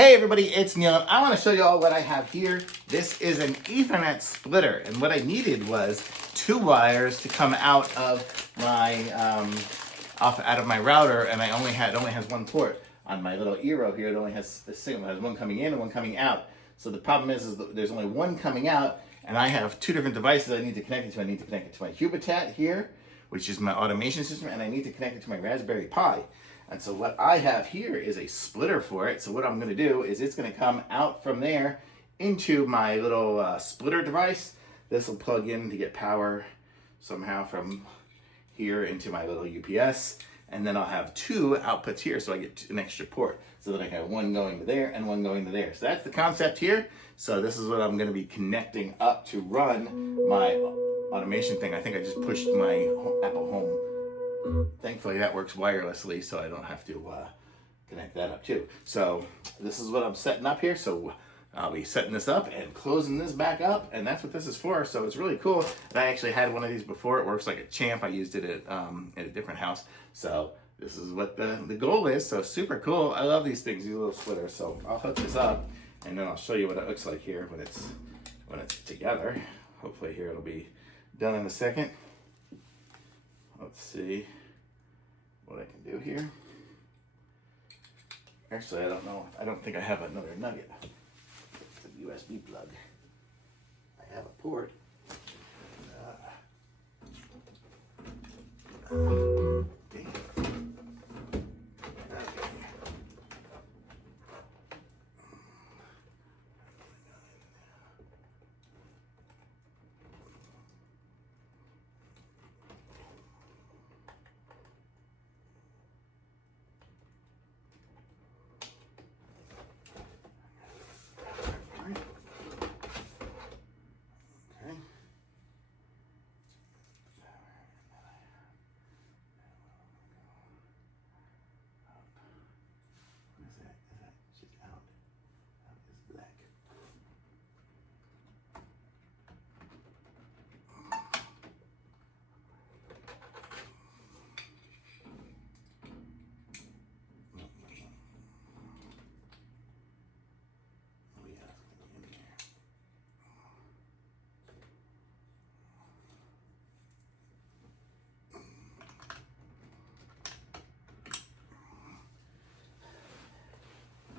Hey everybody, it's Neil, and I want to show you all what I have here. This is an Ethernet splitter, and what I needed was two wires to come out of my out of my router, and it only has one port. On my little Eero here, it only has a signal. It has one coming in and one coming out. So the problem is that there's only one coming out, and I have two different devices I need to connect it to. I need to connect it to my Gigabit here, which is my automation system, and I need to connect it to my Raspberry Pi. And so what I have here is a splitter for it. So what I'm going to do is it's going to come out from there into my little splitter device. This will plug in to get power somehow from here into my little UPS. And then I'll have two outputs here, so I get an extra port. So that I have one going to there and one going to there. So that's the concept here. So this is what I'm going to be connecting up to run my automation thing. I think I just pushed my Apple Home. Thankfully that works wirelessly, so I don't have to connect that up too. So this is what I'm setting up here. So I'll be setting this up and closing this back up, and that's what this is for. So it's really cool. And I actually had one of these before. It works like a champ. I used it at a different house. So this is what the goal is. So super cool. I love these things, these little splitters. So I'll hook this up, and then I'll show you what it looks like here when it's together. Hopefully here it'll be done in a second. Let's see what I can do here. Actually, I don't know. I don't think I have another nugget. It's a USB plug. I have a port. Okay.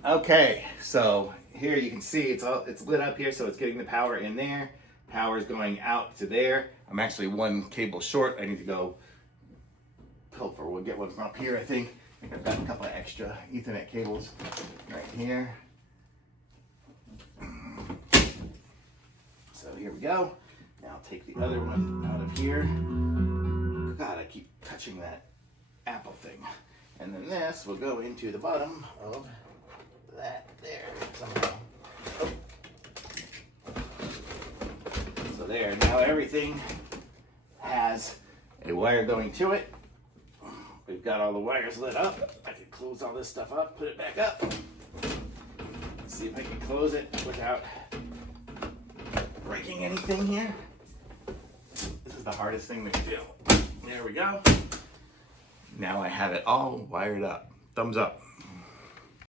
Okay, so here you can see it's lit up here, so it's getting the power in there. Power is going out to there. I'm actually one cable short. I need to go we'll get one from up here, I think. I've got a couple of extra Ethernet cables right here. So here we go. Now I'll take the other one out of here. God, I keep touching that Apple thing. And then this will go into the bottom of that there somehow. Oh. So there, now everything has a wire going to it. We've got all the wires lit up. I can close all this stuff up, put it back up. Let's see if I can close it without breaking anything here. This is the hardest thing to do. There we go. Now I have it all wired up. Thumbs up.